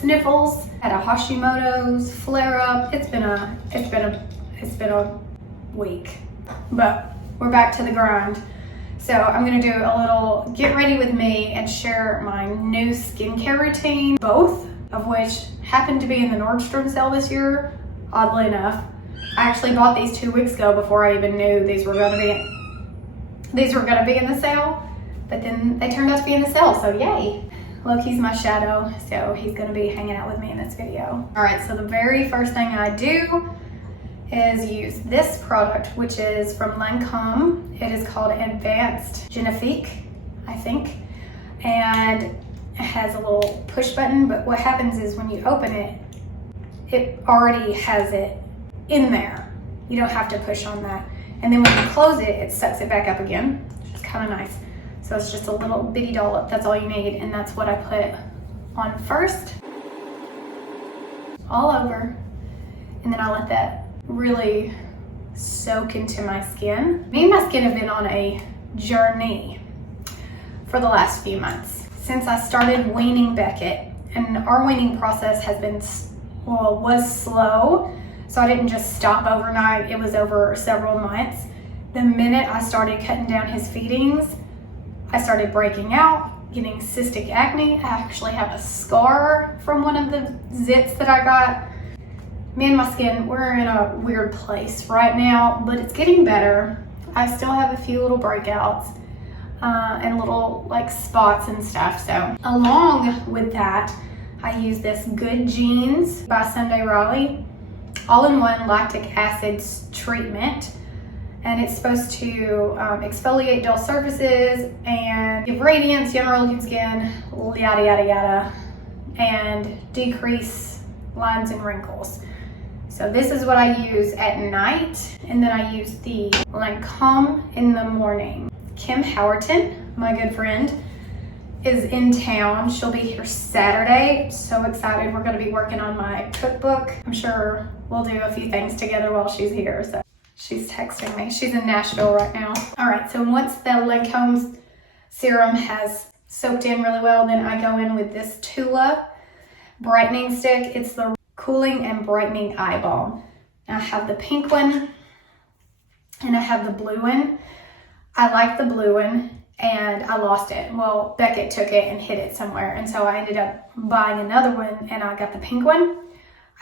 sniffles, had a Hashimoto's flare up. It's been a week, but we're back to the grind. So I'm gonna do a little get ready with me and share my new skincare routine, both of which happened to be in the Nordstrom sale this year, oddly enough. I actually bought these 2 weeks ago before I even knew these were gonna be in the sale, but then they turned out to be in the sale, so yay. Loki's my shadow, so he's gonna be hanging out with me in this video. All right, so the very first thing I do is use this product, which is from Lancome. It is called Advanced Genifique, I think, and it has a little push button, but what happens is when you open it, it already has it in there. You don't have to push on that. And then when you close it, it sucks it back up again, which is kind of nice. So it's just a little bitty dollop, that's all you need, and that's what I put on first, all over, and then I let that really soak into my skin. Me and my skin have been on a journey for the last few months. Since I started weaning Beckett, and our weaning process has been, was slow, so I didn't just stop overnight, it was over several months. The minute I started cutting down his feedings, I started breaking out, getting cystic acne. I actually have a scar from one of the zits that I got. Me and my skin, we're in a weird place right now, but it's getting better. I still have a few little breakouts and little like spots and stuff. So along with that, I use this Good Genes by Sunday Riley all-in-one lactic acid treatment. And it's supposed to exfoliate dull surfaces and give radiance, younger looking skin, yada, yada, yada, and decrease lines and wrinkles. So this is what I use at night, and then I use the Lancome in the morning. Kim Howerton, my good friend, is in town. She'll be here Saturday. So excited. We're gonna be working on my cookbook. I'm sure we'll do a few things together while she's here. So she's texting me. She's in Nashville right now. All right, so once the Lancome's serum has soaked in really well, then I go in with this Tula Brightening Stick. It's the Cooling and Brightening Eye Balm. I have the pink one and I have the blue one. I like the blue one and I lost it. Well, Beckett took it and hid it somewhere, and so I ended up buying another one and I got the pink one.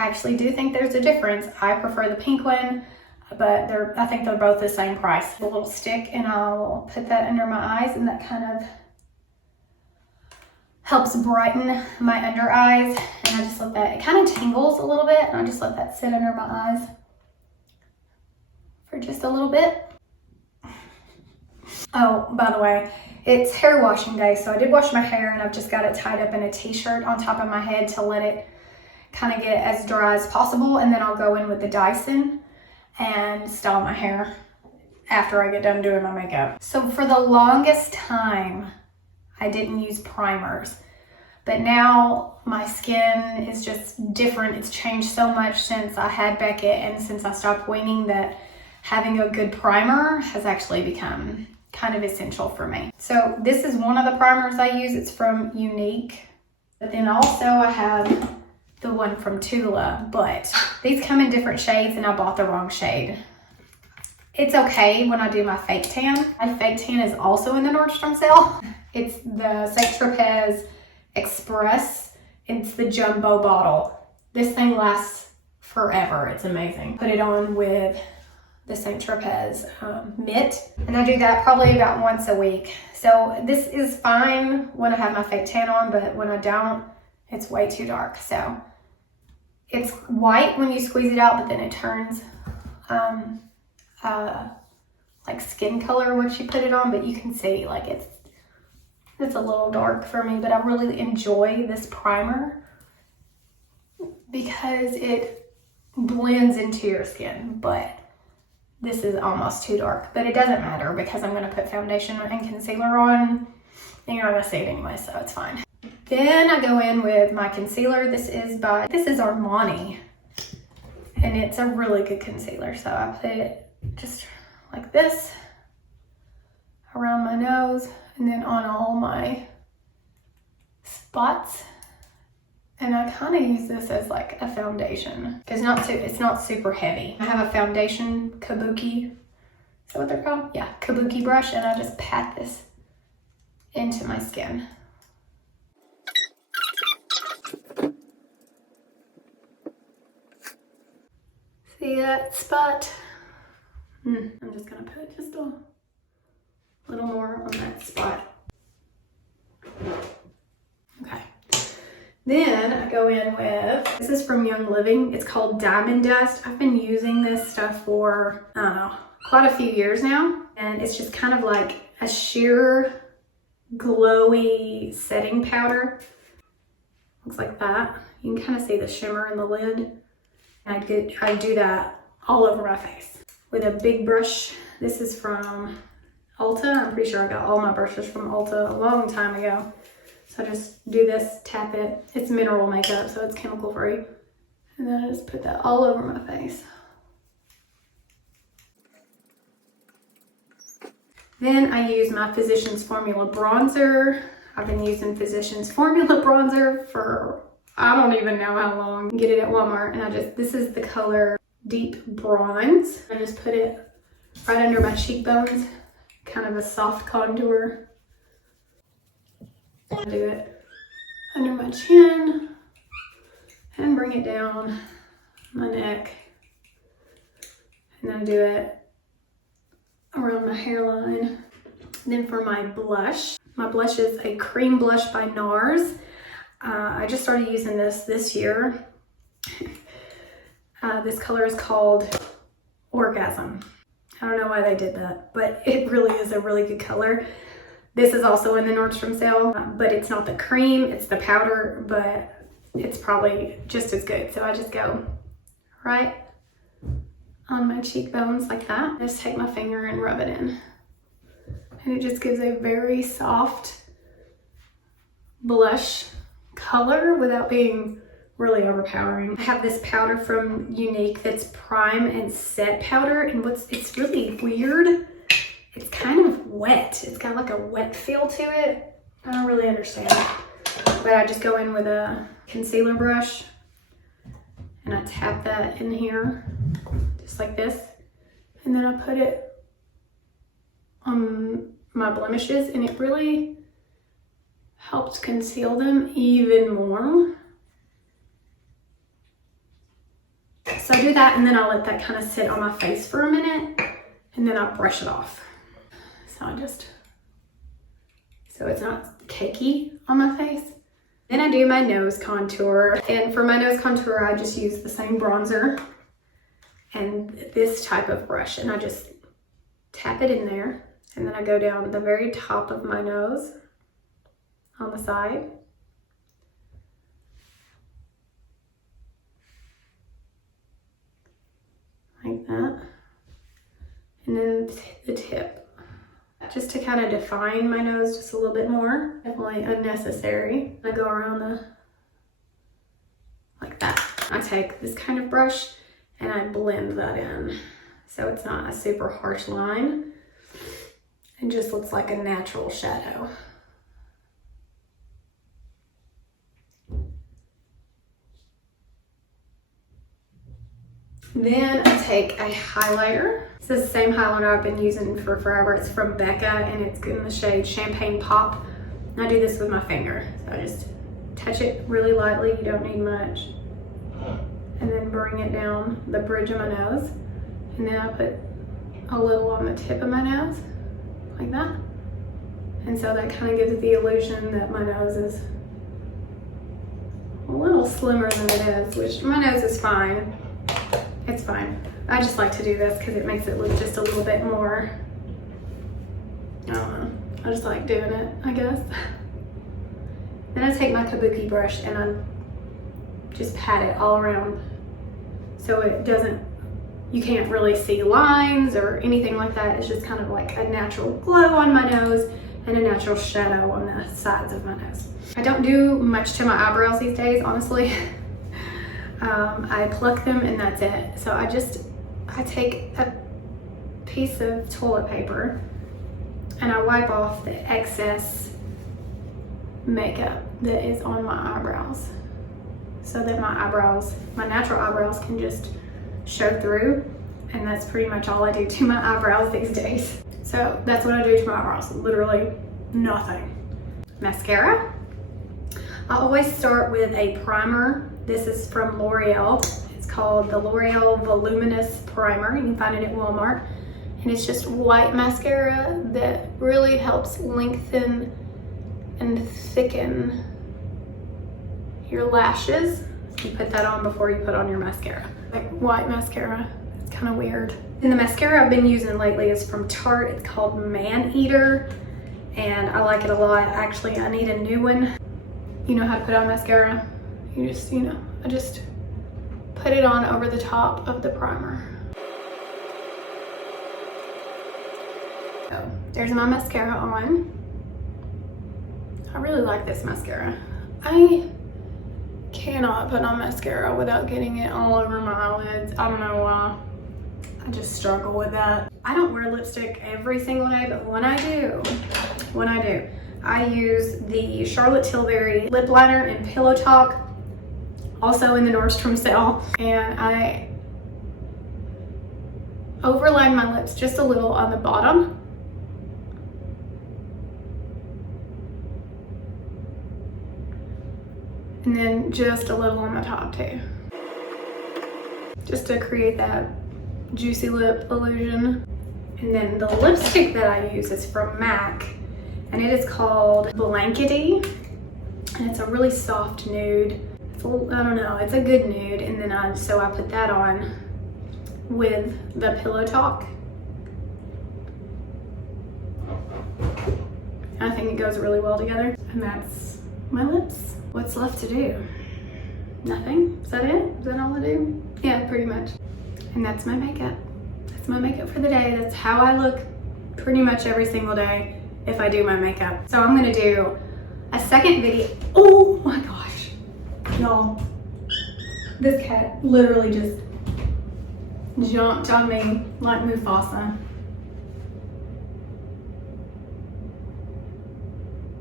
I actually do think there's a difference. I prefer the pink one, but I think they're both the same price. A little stick, and I'll put that under my eyes, and that kind of helps brighten my under eyes. And I just let that, it kind of tingles a little bit, and I just let that sit under my eyes for just a little bit. Oh, by the way, it's hair washing day, so I did wash my hair, and I've just got it tied up in a t-shirt on top of my head to let it kind of get as dry as possible, and then I'll go in with the Dyson and style my hair after I get done doing my makeup. So for the longest time, I didn't use primers, but now my skin is just different. It's changed so much since I had Beckett and since I stopped weaning that having a good primer has actually become kind of essential for me. So this is one of the primers I use. It's from Unique, but then also I have the one from Tula, but these come in different shades and I bought the wrong shade. It's okay when I do my fake tan. My fake tan is also in the Nordstrom sale. It's the Saint-Tropez Express. It's the jumbo bottle. This thing lasts forever. It's amazing. Put it on with the Saint-Tropez mitt, and I do that probably about once a week. So this is fine when I have my fake tan on, but when I don't, it's way too dark. So it's white when you squeeze it out, but then it turns like skin color once you put it on, but you can see like it's a little dark for me, but I really enjoy this primer because it blends into your skin, but this is almost too dark, but it doesn't matter because I'm gonna put foundation and concealer on and you're not gonna see it anyway, so it's fine. Then I go in with my concealer. This is Armani, and it's a really good concealer. So I put it just like this around my nose and then on all my spots And I kind of use this as like a foundation. It's not super heavy. I have a foundation kabuki. Is that what they're called? Yeah, kabuki brush, and I just pat this into my skin. See that spot? I'm just gonna put just a little more on that spot. Okay. Then I go in with, this is from Young Living. It's called Diamond Dust. I've been using this stuff for, I don't know, quite a few years now. And it's just kind of like a sheer glowy setting powder. Looks like that. You can kind of see the shimmer in the lid. And I do that all over my face with a big brush. This is from Ulta. I'm pretty sure I got all my brushes from Ulta a long time ago. So I just do this, tap it. It's mineral makeup, so it's chemical free. And then I just put that all over my face. Then I use my Physicians Formula bronzer. I've been using Physicians Formula bronzer for I don't even know how long. You can get it at Walmart, and this is the color Deep Bronze. I just put it right under my cheekbones, kind of a soft contour. I do it under my chin and bring it down my neck, and then I do it around my hairline. Then for my blush is a cream blush by NARS. I just started using this year. This color is called Orgasm. I don't know why they did that, but it really is a really good color. This is also in the Nordstrom sale, but it's not the cream, it's the powder, but it's probably just as good. So I just go right on my cheekbones like that. I just take my finger and rub it in. And it just gives a very soft blush color without being really overpowering. I have this powder from Unique that's prime and set powder, and it's really weird. It's kind of wet. It's got like a wet feel to it. I don't really understand. But I just go in with a concealer brush and I tap that in here just like this. And then I put it on my blemishes, and it really helps conceal them even more. So I do that, and then I'll let that kind of sit on my face for a minute, and then I'll brush it off. So it's not cakey on my face. Then I do my nose contour, and for my nose contour I just use the same bronzer and this type of brush, and I just tap it in there, and then I go down the very top of my nose on the side. Like that. And then the tip. Just to kind of define my nose just a little bit more. Definitely unnecessary. I go around like that. I take this kind of brush and I blend that in. So it's not a super harsh line. It just looks like a natural shadow. Then I take a highlighter. This is the same highlighter I've been using for forever. It's from Becca, and it's in the shade Champagne Pop. And I do this with my finger. So I just touch it really lightly. You don't need much. And then bring it down the bridge of my nose. And then I put a little on the tip of my nose, like that. And so that kind of gives it the illusion that my nose is a little slimmer than it is, which my nose is fine. It's fine. I just like to do this because it makes it look just a little bit more, I don't know. I just like doing it, I guess. Then I take my kabuki brush and I just pat it all around so it doesn't, you can't really see lines or anything like that. It's just kind of like a natural glow on my nose and a natural shadow on the sides of my nose. I don't do much to my eyebrows these days, honestly. I pluck them and that's it. So I take a piece of toilet paper and I wipe off the excess makeup that is on my eyebrows. so that my eyebrows, my natural eyebrows, can just show through. And that's pretty much all I do to my eyebrows these days. So that's what I do to my eyebrows, literally nothing. Mascara. I always start with a primer. This is from L'Oreal. It's called the L'Oreal Voluminous Primer. You can find it at Walmart. And it's just white mascara that really helps lengthen and thicken your lashes. You put that on before you put on your mascara. Like white mascara, it's kind of weird. And the mascara I've been using lately is from Tarte. It's called Man Eater, and I like it a lot. Actually, I need a new one. You know how to put on mascara? You just, I just put it on over the top of the primer. So there's my mascara on. I really like this mascara. I cannot put on mascara without getting it all over my eyelids. I don't know why. I just struggle with that. I don't wear lipstick every single day, but when I do, I use the Charlotte Tilbury lip liner in Pillow Talk, also in the Nordstrom sale, and I overline my lips just a little on the bottom. And then just a little on the top too. Just to create that juicy lip illusion. And then the lipstick that I use is from MAC, and it is called Blankety. And it's a really soft nude. It's a little, I don't know, it's a good nude. And then so I put that on with the Pillow Talk. I think it goes really well together. And that's my lips. What's left to do? Nothing? Is that it? Is that all I do? Yeah, pretty much. And that's my makeup. That's my makeup for the day. That's how I look pretty much every single day if I do my makeup. So I'm gonna do a second video. Oh my gosh, y'all. This cat literally just jumped on me like Mufasa.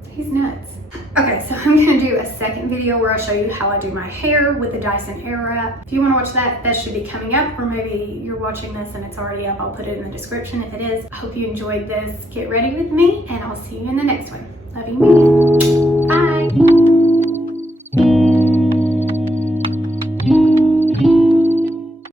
He's nuts. Okay, so I'm gonna do a second video where I show you how I do my hair with the Dyson Airwrap. If you wanna watch that, that should be coming up, or maybe you're watching this and it's already up. I'll put it in the description if it is. I hope you enjoyed this. Get ready with me, and I'll see you in the next one. Love you, Megan.